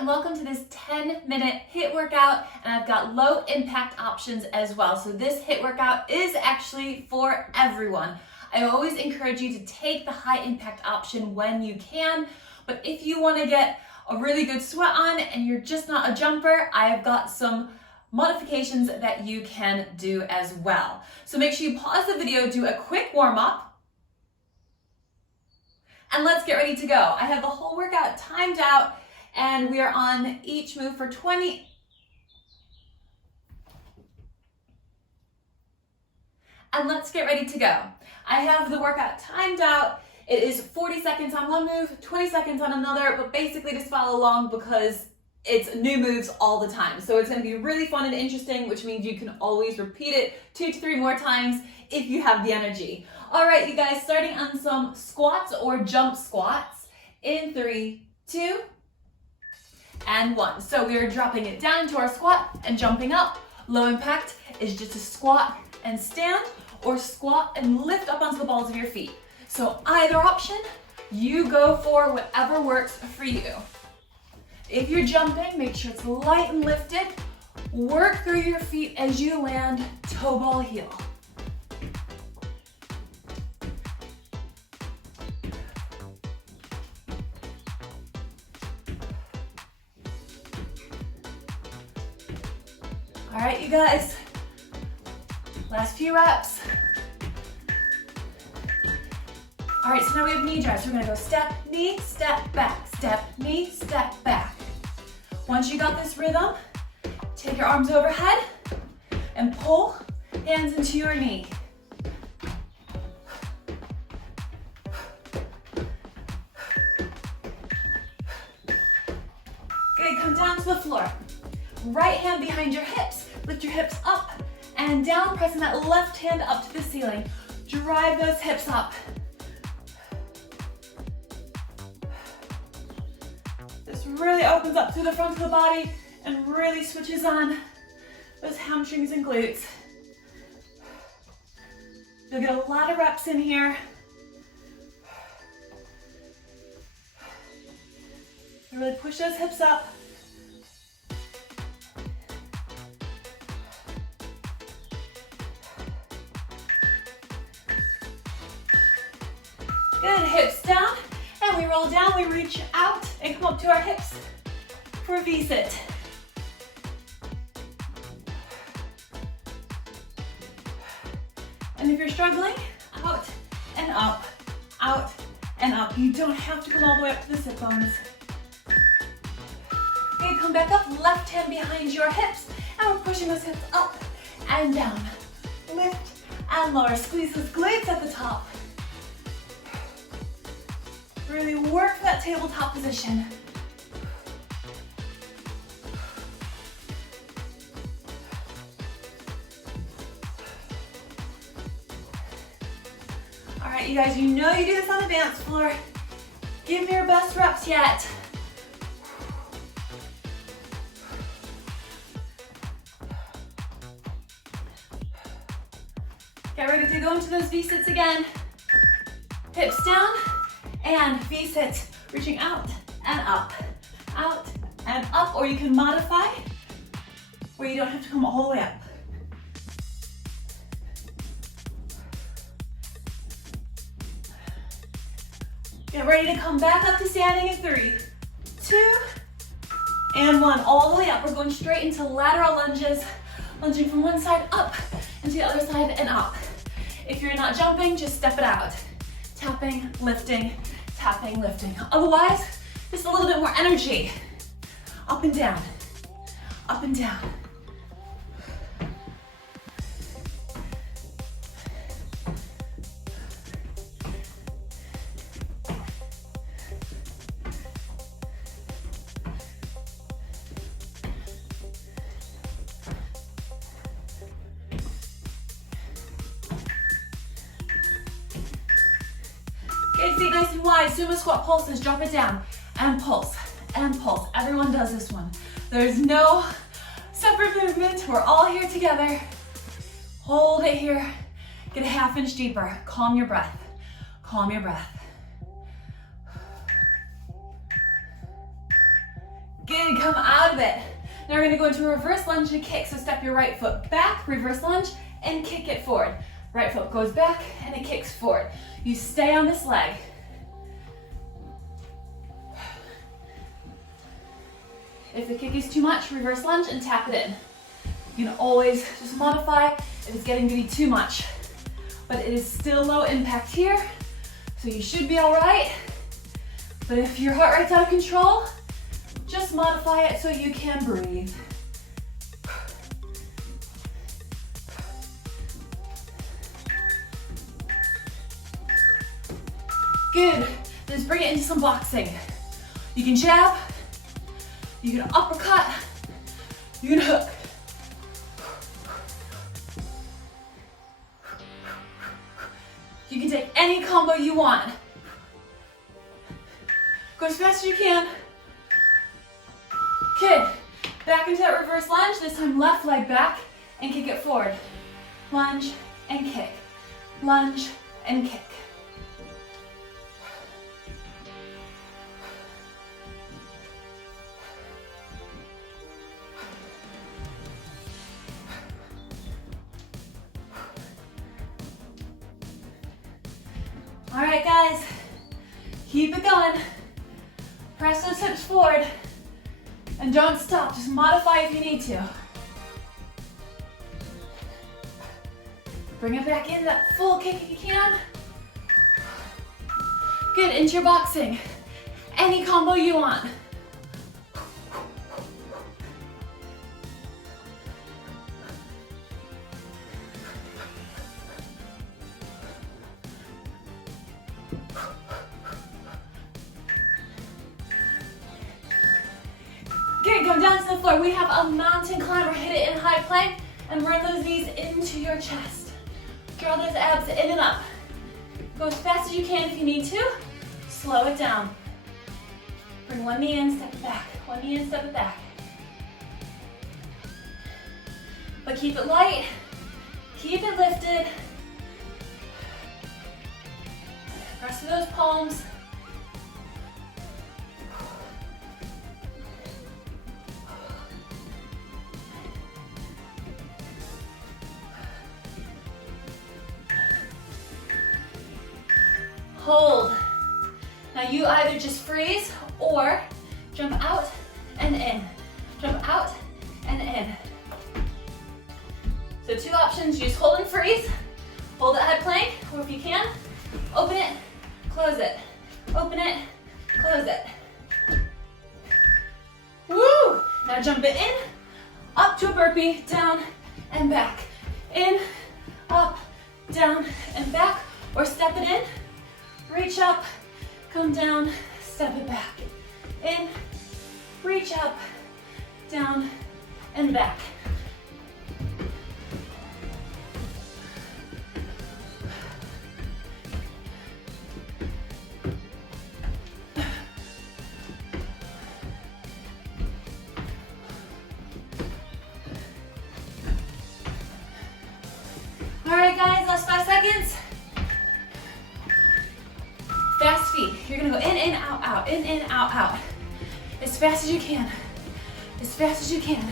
and welcome to this 10-minute HIIT workout, and I've got low impact options as well. So this HIIT workout is actually for everyone. I always encourage you to take the high impact option when you can, but if you want to get a really good sweat on and you're just not a jumper, I've got some modifications that you can do as well. So make sure you pause the video, do a quick warm up, and let's get ready to go. I have the whole workout timed out, and we are on each move for 20. And let's get ready to go. I have the workout timed out. It is 40 seconds on one move, 20 seconds on another, but basically just follow along because it's new moves all the time. So it's gonna be really fun and interesting, which means you can always repeat it 2 to 3 more times if you have the energy. All right, you guys, starting on some squats or jump squats in 3, 2, and 1. So we are dropping it down to our squat and jumping up. Low impact is just a squat and stand, or squat and lift up onto the balls of your feet. So either option, you go for whatever works for you. If you're jumping, make sure it's light and lifted. Work through your feet as you land, toe ball heel. All right, you guys, last few reps. All right, so now we have knee drives. We're gonna go step, knee, step, back, step, knee, step, back. Once you got this rhythm, take your arms overhead and pull hands into your knee. Good, come down to the floor. Right hand behind your hips. Lift your hips up and down, pressing that left hand up to the ceiling. Drive those hips up. This really opens up through the front of the body and really switches on those hamstrings and glutes. You'll get a lot of reps in here. Really push those hips up. Good, hips down, and we roll down, we reach out and come up to our hips for a V-sit. And if you're struggling, out and up, out and up. You don't have to come all the way up to the sit bones. Okay, come back up, left hand behind your hips, and we're pushing those hips up and down. Lift and lower, squeeze those glutes at the top. Really work for that tabletop position. All right, you guys, you know you do this on the dance floor. Give me your best reps yet. Get ready to go into those V-sits again. Hips down. And V-sit, reaching out and up, or you can modify where you don't have to come all the way up. Get ready to come back up to standing in 3, 2, and 1. All the way up. We're going straight into lateral lunges, lunging from one side up and to the other side and up. If you're not jumping, just step it out. Tapping, lifting, tapping, lifting. Otherwise, just a little bit more energy. Up and down, up and down. Okay, feet nice and wide. Sumo squat pulses. Drop it down and pulse and pulse. Everyone does this one. There's no separate movement. We're all here together. Hold it here. Get a ½ inch deeper. Calm your breath. Calm your breath. Good, come out of it. Now we're gonna go into a reverse lunge and kick. So step your right foot back, reverse lunge, and kick it forward. Right foot goes back and it kicks forward. You stay on this leg. If the kick is too much, reverse lunge and tap it in. You can always just modify if it's getting to be too much. But it is still low impact here, so you should be all right. But if your heart rate's out of control, just modify it so you can breathe. Good. Let's bring it into some boxing. You can jab, you can uppercut, you can hook. You can take any combo you want. Go as fast as you can. Good. Back into that reverse lunge. This time left leg back and kick it forward. Lunge and kick. Lunge and kick. All right, guys, keep it going. Press those hips forward and don't stop. Just modify if you need to. Bring it back in, that full kick if you can. Good, into your boxing. Any combo you want. Good, come down to the floor. We have a mountain climber. Hit it in high plank and run those knees into your chest. Draw those abs in and up. Go as fast as you can if you need to. Slow it down. Bring one knee in, step it back. One knee in, step it back. But keep it light. Keep it lifted. Press those palms. Hold. Now you either just freeze or jump out and in. Jump out and in. So two options, use hold and freeze. Hold it head plank, or if you can, open it, close it. Open it, close it. Woo! Now jump it in, up to a burpee, down and back. In, up, down and back, or step it in. Reach up, come down, step it back. In, reach up, down, and back. All right, guys, last 5 seconds. Fast feet. You're gonna go in, out, in, out. As fast as you can. As fast as you can.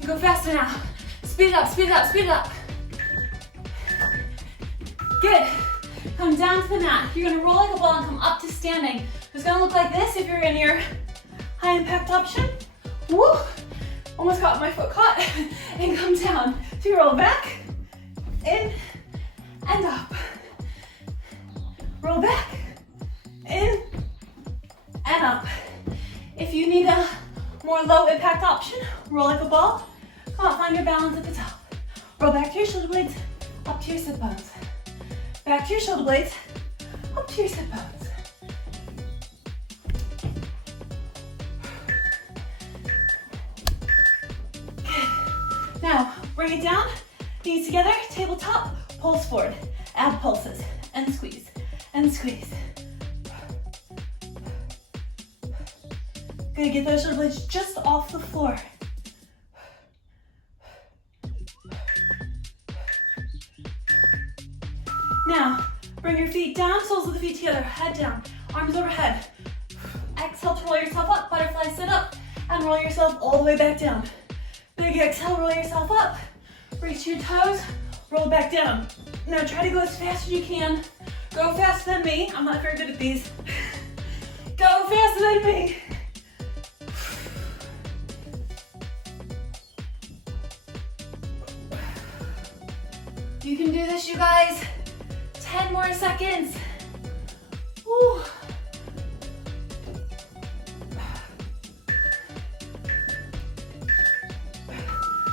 You go faster now. Speed it up, speed it up, speed it up. Good. Come down to the mat. You're gonna roll like a ball and come up to standing. It's gonna look like this if you're in your high impact option. Woo! Almost got my foot caught and come down. So you roll back, in, and up. Roll back, in, and up. If you need a more low impact option, roll like a ball. Come on, find your balance at the top. Roll back to your shoulder blades, up to your sit bones. Back to your shoulder blades, up to your sit bones. Now, bring it down, knees together, tabletop, pulse forward, ab pulses, and squeeze, and squeeze. Good, get those shoulder blades just off the floor. Now, bring your feet down, soles of the feet together, head down, arms overhead. Exhale to roll yourself up, butterfly sit up, and roll yourself all the way back down. Big exhale, roll yourself up, reach your toes, roll back down. Now try to go as fast as you can. Go faster than me. I'm not very good at these. Go faster than me. You can do this, you guys. 10 more seconds. Woo.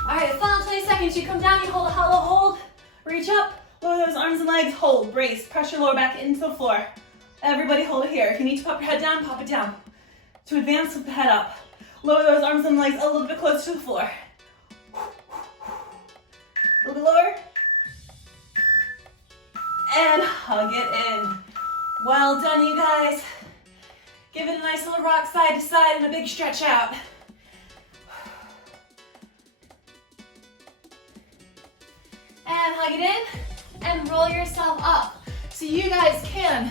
All right, final 20 seconds. You come down, you hold a hollow hold, reach up, lower those arms and legs, hold, brace, press your lower back into the floor. Everybody hold it here. If you need to pop your head down, pop it down. To advance, lift the head up. Lower those arms and legs a little bit closer to the floor. A little bit lower. And hug it in. Well done, you guys. Give it a nice little rock side to side and a big stretch out. And hug it in and roll yourself up. So you guys can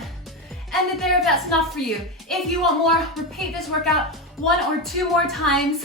end it there if that's enough for you. If you want more, repeat this workout 1 or 2 more times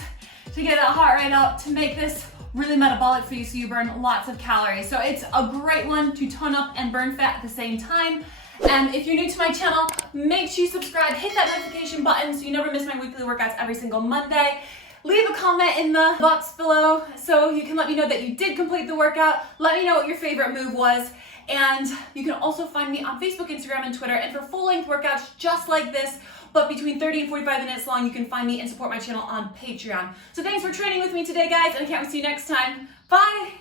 to get that heart rate up, to make this really metabolic for you so you burn lots of calories. So it's a great one to tone up and burn fat at the same time. And if you're new to my channel, make sure you subscribe, hit that notification button so you never miss my weekly workouts every single Monday. Leave a comment in the box below so you can let me know that you did complete the workout. Let me know what your favorite move was. And you can also find me on Facebook, Instagram, and Twitter. And for full-length workouts just like this, but between 30 and 45 minutes long, you can find me and support my channel on Patreon. So thanks for training with me today, guys, and I can't wait to see you next time. Bye!